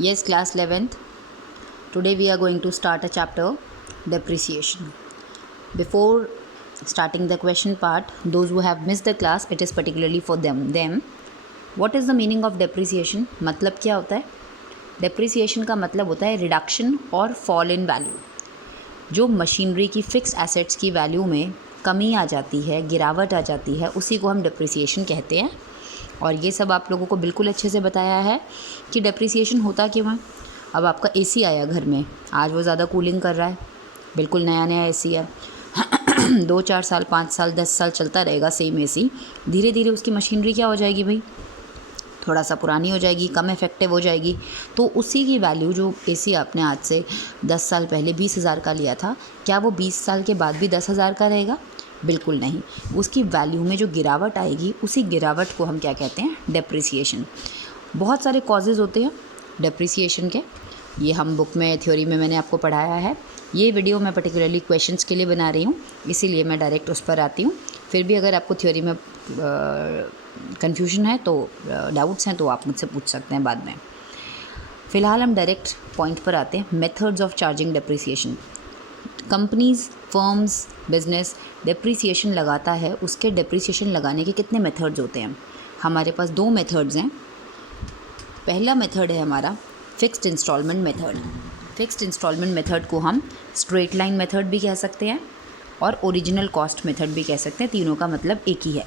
Yes, class 11th. Today we are going to start a chapter, depreciation. Before starting the question part, those who have missed the class, it is particularly for them. What is the meaning of depreciation? मतलब क्या होता है? Depreciation का मतलब होता है reduction और fall in value. जो मशीनरी की फिक्स एसेट्स की वैल्यू में कमी आ जाती है, गिरावट आ जाती है, उसी को हम डेप्रिसिएशन कहते हैं. और ये सब आप लोगों को बिल्कुल अच्छे से बताया है कि डेप्रिसिएशन होता क्यों है. अब आपका एसी आया घर में, आज वो ज़्यादा कूलिंग कर रहा है, बिल्कुल नया नया एसी है. 2-4 साल, 5 साल, 10 साल चलता रहेगा सेम एसी. धीरे धीरे उसकी मशीनरी क्या हो जाएगी भाई, थोड़ा सा पुरानी हो जाएगी, कम इफ़ेक्टिव हो जाएगी. तो उसी की वैल्यू जो एसी आपने आज से 10 साल पहले 20,000 का लिया था, क्या वो 20 साल के बाद भी 10,000 का रहेगा? बिल्कुल नहीं. उसकी वैल्यू में जो गिरावट आएगी, उसी गिरावट को हम क्या कहते हैं? डेप्रिसिएशन. बहुत सारे कॉजेज़ होते हैं डेप्रिसिएशन के. ये हम बुक में, थ्योरी में मैंने आपको पढ़ाया है. ये वीडियो मैं पर्टिकुलरली क्वेश्चंस के लिए बना रही हूँ, इसीलिए मैं डायरेक्ट उस पर आती हूँ. फिर भी अगर आपको थ्योरी में कन्फ्यूजन है तो, डाउट्स हैं, तो आप मुझसे पूछ सकते हैं बाद में. फ़िलहाल हम डायरेक्ट पॉइंट पर आते हैं. Methods of charging depreciation. Companies, firms, business depreciation लगाता है. उसके डेप्रिसिएशन लगाने के कितने मेथड्स होते हैं? हमारे पास 2 मेथड्स हैं. पहला मेथड है हमारा fixed installment method. Fixed installment method को हम स्ट्रेट लाइन मेथड भी कह सकते हैं और ओरिजिनल कॉस्ट मेथड भी कह सकते हैं. तीनों का मतलब एक ही है.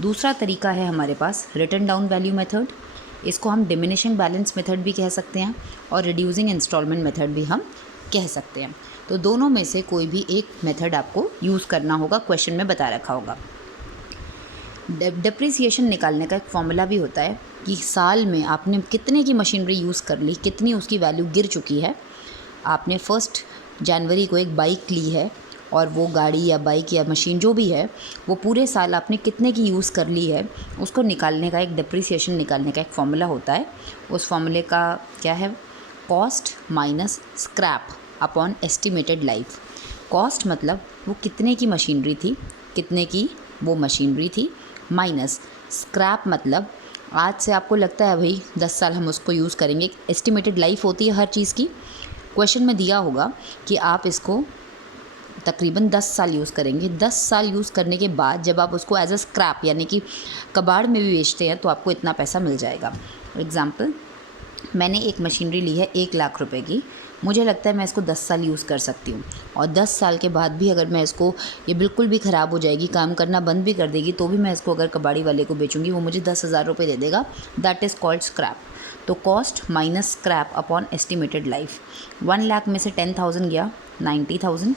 दूसरा तरीका है हमारे पास रिटन डाउन वैल्यू मेथड. इसको हम डिमिनिशिंग बैलेंस मेथड भी कह सकते हैं और रिड्यूसिंग इंस्टॉलमेंट मेथड भी हम कह सकते हैं. तो दोनों में से कोई भी एक मेथड आपको यूज़ करना होगा. क्वेश्चन में बता रखा होगा. डेप्रिसिएशन निकालने का एक फॉर्मूला भी होता है कि साल में आपने कितने की मशीनरी यूज़ कर ली, कितनी उसकी वैल्यू गिर चुकी है. आपने 1 जनवरी को एक बाइक ली है और वो गाड़ी या बाइक या मशीन जो भी है, वो पूरे साल आपने कितने की यूज़ कर ली है, उसको निकालने का, एक डेप्रिसिएशन निकालने का एक फॉर्मूला होता है. उस फॉर्मूले का क्या है? Cost minus scrap upon estimated life. Cost मतलब वो कितने की मशीनरी थी, कितने की वो मशीनरी थी, माइनस स्क्रैप मतलब आज से आपको लगता है भाई 10 साल हम उसको यूज़ करेंगे. एस्टिमेटेड लाइफ होती है हर चीज़ की. क्वेश्चन में दिया होगा कि आप इसको तकरीबन 10 साल यूज़ करेंगे. 10 साल यूज़ करने के बाद जब आप उसको एज अ स्क्रैप यानी कि कबाड़ में भी बेचते हैं तो आपको इतना पैसा मिल जाएगा. एग्ज़ाम्पल, मैंने एक मशीनरी ली है 1 लाख रुपए की. मुझे लगता है मैं इसको 10 साल यूज़ कर सकती हूँ और 10 साल के बाद भी अगर मैं इसको, ये बिल्कुल भी ख़राब हो जाएगी, काम करना बंद भी कर देगी, तो भी मैं इसको अगर कबाड़ी वाले को बेचूँगी, वो मुझे 10,000 रुपये दे देगा. That is called scrap. तो cost minus scrap upon estimated life. 1 lakh में से 10,000 गया, 90,000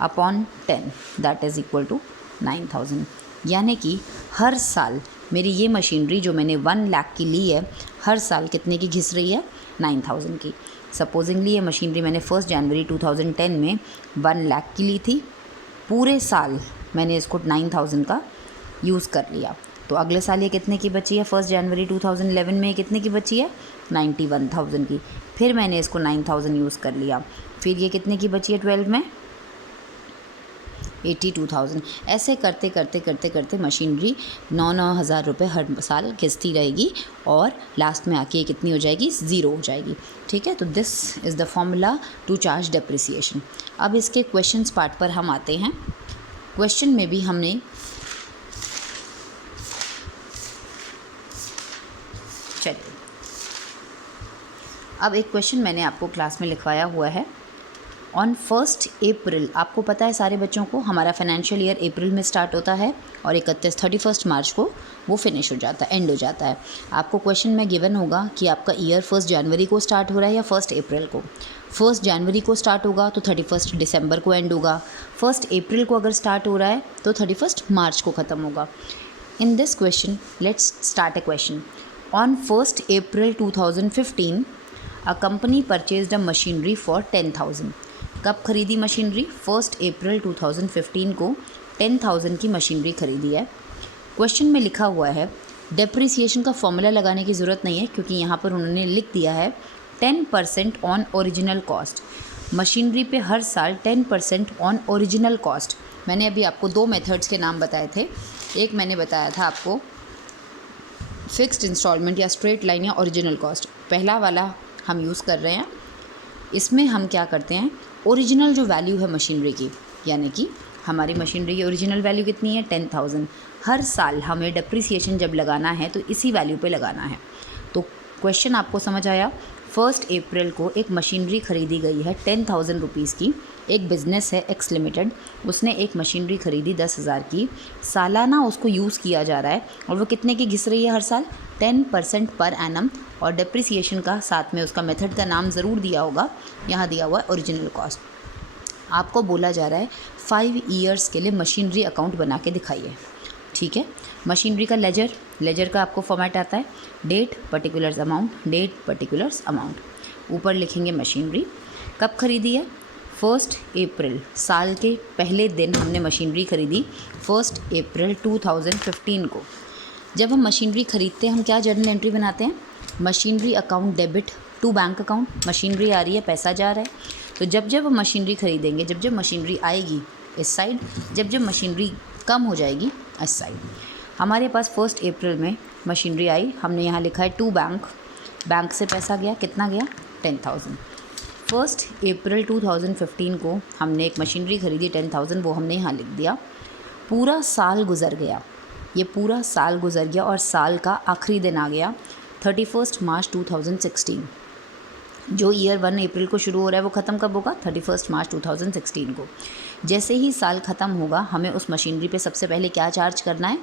upon 10, that is equal to 9,000. यानी कि हर साल मेरी ये मशीनरी जो मैंने 1 लाख की ली है, हर साल कितने की घिस रही है? 9,000 की. सपोजिंगली ये मशीनरी मैंने 1 जनवरी 2010 में 1 लाख की ली थी. पूरे साल मैंने इसको 9,000 का यूज़ कर लिया. तो अगले साल ये कितने की बची है? 1 जनवरी 2011 में ये कितने की बची है? 91,000 की. फिर मैंने इसको 9,000 यूज़ कर लिया. फिर ये कितने की बची है 12 में? 82,000. ऐसे करते करते करते करते मशीनरी 9,000 रुपये हर साल घिसती रहेगी और लास्ट में आके कितनी हो जाएगी? 0 हो जाएगी. ठीक है. तो this is the formula to charge depreciation. अब इसके क्वेश्चंस पार्ट पर हम आते हैं. क्वेश्चन में भी हमने चलिए, अब एक क्वेश्चन मैंने आपको क्लास में लिखवाया हुआ है. ऑन 1 अप्रैल, आपको पता है सारे बच्चों को, हमारा फाइनेंशियल ईयर अप्रैल में स्टार्ट होता है और 31 मार्च को वो फिनिश हो जाता है, एंड हो जाता है. आपको क्वेश्चन में गिवन होगा कि आपका ईयर 1 जनवरी को स्टार्ट हो रहा है या 1 अप्रैल को. 1 जनवरी को स्टार्ट होगा तो 31 दिसंबर को एंड होगा. 1 अप्रैल को अगर स्टार्ट हो रहा है तो 31 मार्च को ख़त्म होगा. In this question let's start A question. On 1 April 2015 a company purchased a machinery for 10,000. कब खरीदी मशीनरी? 1 अप्रैल 2015 को 10,000 की मशीनरी खरीदी है. क्वेश्चन में लिखा हुआ है, डेप्रिसिएशन का फॉर्मूला लगाने की ज़रूरत नहीं है क्योंकि यहाँ पर उन्होंने लिख दिया है 10% ऑन ओरिजिनल कॉस्ट. मशीनरी पे हर साल 10% ऑन ओरिजिनल कॉस्ट. मैंने अभी आपको 2 मेथड्स के नाम बताए थे. एक मैंने बताया था आपको फिक्स्ड इंस्टॉलमेंट या स्ट्रेट लाइन या ओरिजिनल कॉस्ट. पहला वाला हम यूज़ कर रहे हैं, इसमें हम क्या करते हैं, ओरिजिनल जो वैल्यू है मशीनरी की, यानी कि हमारी मशीनरी की ओरिजिनल वैल्यू कितनी है 10,000, हर साल हमें डेप्रिसिएशन जब लगाना है तो इसी वैल्यू पे लगाना है। तो क्वेश्चन आपको समझ आया। 1 अप्रैल को एक मशीनरी ख़रीदी गई है 10,000 रुपीज़ की। एक बिज़नेस है एक्स लिमिटेड, उसने एक मशीनरी ख़रीदी 10,000 की, सालाना उसको यूज़ किया जा रहा है और वो कितने की घिस रही है हर साल 10% पर एनम, और डेप्रिसिएशन का साथ में उसका मेथड का नाम ज़रूर दिया होगा, यहाँ दिया हुआ है ओरिजिनल कॉस्ट। आपको बोला जा रहा है 5 ईयर्स के लिए मशीनरी अकाउंट बना के दिखाइए। ठीक है, मशीनरी का लेजर का आपको फॉर्मेट आता है, date particulars amount, date particulars amount, ऊपर लिखेंगे मशीनरी। कब खरीदी है 1 अप्रैल, साल के पहले दिन हमने मशीनरी खरीदी 1 अप्रैल 2015 को। जब हम मशीनरी खरीदते हैं हम क्या जर्नल एंट्री बनाते हैं, machinery account debit to bank account, machinery आ रही है पैसा जा रहा है। तो जब जब हम मशीनरी खरीदेंगे, जब जब मशीनरी आएगी इस साइड, जब जब मशीनरी कम हो जाएगी इस साइड। हमारे पास 1 अप्रैल में मशीनरी आई, हमने यहाँ लिखा है टू बैंक, बैंक से पैसा गया, कितना गया 10,000। 1 अप्रैल 2015 को हमने एक मशीनरी खरीदी 10,000, वो हमने यहाँ लिख दिया। पूरा साल गुजर गया, ये पूरा साल गुजर गया और साल का आखिरी दिन आ गया 31 मार्च 2016। जो ईयर 1 अप्रैल को शुरू हो रहा है वो ख़त्म कब होगा 31 मार्च 2016 को। जैसे ही साल ख़त्म होगा हमें उस मशीनरी पे सबसे पहले क्या चार्ज करना है,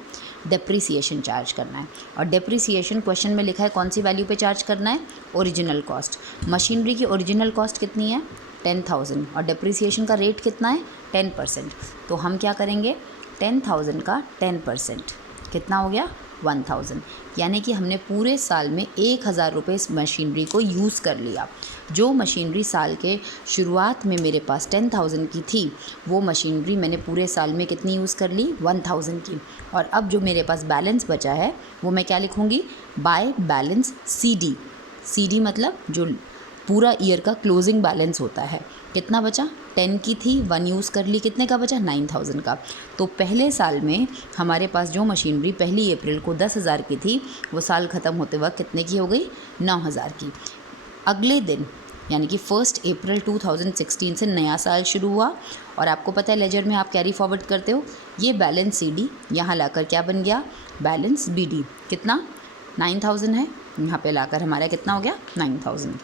डेप्रिसिएशन चार्ज करना है। और डेप्रिसिएशन क्वेश्चन में लिखा है कौन सी वैल्यू पे चार्ज करना है, ओरिजिनल कॉस्ट। मशीनरी की ओरिजिनल कॉस्ट कितनी है 10,000 और डेप्रिसिएशन का रेट कितना है 10%। तो हम क्या करेंगे 10,000 का 10% कितना हो गया 1,000, यानी कि हमने पूरे साल में 1,000 रुपये इस मशीनरी को यूज़ कर लिया। जो मशीनरी साल के शुरुआत में मेरे पास 10,000 की थी, वो मशीनरी मैंने पूरे साल में कितनी यूज़ कर ली 1,000 की। और अब जो मेरे पास बैलेंस बचा है वो मैं क्या लिखूँगी, बाय बैलेंस CD। CD मतलब जो पूरा ईयर का क्लोजिंग बैलेंस होता है। कितना बचा 10 की थी, 1 यूज़ कर ली, कितने का बचा 9,000 का। तो पहले साल में हमारे पास जो मशीनरी 1 अप्रैल को 10,000 की थी, वो साल ख़त्म होते वक्त कितने की हो गई 9,000 की। अगले दिन यानी कि 1 अप्रैल 2016 से नया साल शुरू हुआ और आपको पता है लेजर में आप कैरी फॉरवर्ड करते हो, ये बैलेंस CD यहाँ लाकर क्या बन गया बैलेंस BD। कितना 9,000 है, यहाँ पे लाकर हमारा कितना हो गया 9,000।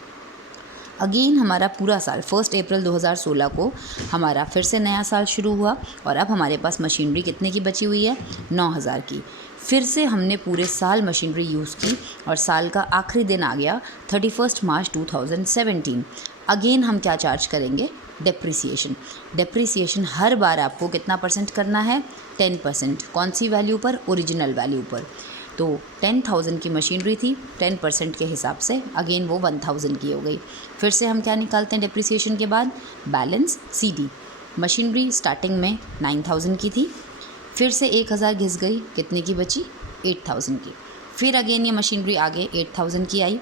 अगेन हमारा पूरा साल 1 अप्रैल 2016 को हमारा फिर से नया साल शुरू हुआ और अब हमारे पास मशीनरी कितने की बची हुई है 9,000 की। फिर से हमने पूरे साल मशीनरी यूज़ की और साल का आखिरी दिन आ गया 31 मार्च 2017। अगेन हम क्या चार्ज करेंगे डेप्रिसिएशन। डेप्रिसिएशन हर बार आपको कितना परसेंट करना है 10%। कौन सी वैल्यू पर, ओरिजिनल वैल्यू पर। तो 10,000 की मशीनरी थी, 10% के हिसाब से अगेन वो 1,000 की हो गई। फिर से हम क्या निकालते हैं डेप्रिसिएशन के बाद, बैलेंस CD। मशीनरी स्टार्टिंग में 9,000 की थी, फिर से 1,000 घिस गई, कितने की बची 8,000 की। फिर अगेन ये मशीनरी आगे 8,000 की आई।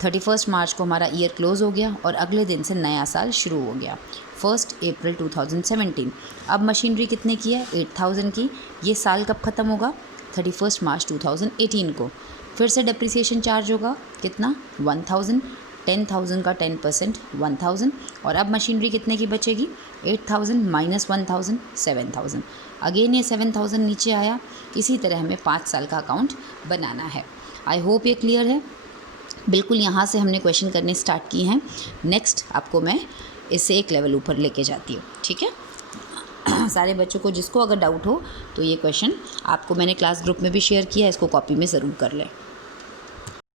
31 मार्च को हमारा ईयर क्लोज़ हो गया और अगले दिन से नया साल शुरू हो गया 1 अप्रैल 2017। अब मशीनरी कितने की है 8,000 की। ये साल कब ख़त्म होगा 31 मार्च 2018 को। फिर से डेप्रिसिएशन चार्ज होगा कितना 1,000, 10,000 का 10% 1,000। और अब मशीनरी कितने की बचेगी 8,000 माइनस 1,000 7,000। अगेन ये 7,000 नीचे आया। इसी तरह हमें 5 साल का अकाउंट बनाना है। आई होप ये क्लियर है। बिल्कुल यहाँ से हमने क्वेश्चन करने स्टार्ट किए हैं। नेक्स्ट आपको मैं इससे एक लेवल ऊपर लेके जाती हूँ, ठीक है। सारे बच्चों को जिसको अगर डाउट हो तो ये क्वेश्चन आपको मैंने क्लास ग्रुप में भी शेयर किया है, इसको कॉपी में ज़रूर कर लें।